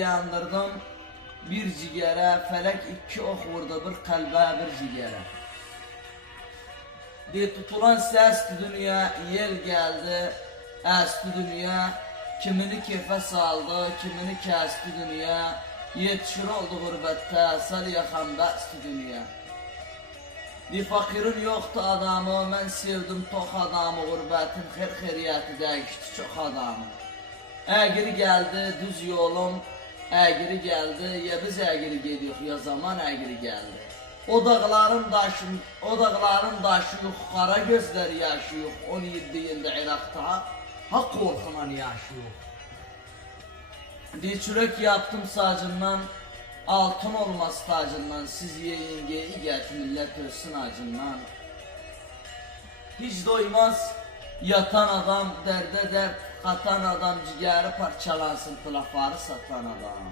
yandırdım bir cigərə, fələk iki ox vurdu bir qəlbə, bir cigərə. Tutulan səsdi dünya, yel gəldi, əsti dünya, kimini keyfə saldı, kimini kəsti dünya, yetişir oldu qürbətdə, sal yaxan bəsti dünya. Fakirin yoxdu adamı, mən sevdim tox adamı, qürbətin xeyriyyəti dəyişdi çox adamı. Əgiri gəldi, düz yolum, əgiri gəldi, ya biz əgiri gediyoruz, ya zaman əgiri gəldi. O dağların daşı yox, qara gözlər yaşı yox, 17 ildə Iraqda, ha qorxunan yaşı yox. Çörək yaptım sacından, altın olmaz tacından, siz yeyin geyi gət millət ölsün acından. Hiç doymaz yatan adam, dərdə dərd qatan adam, cigəri parçalansın, tılafarı satan adam.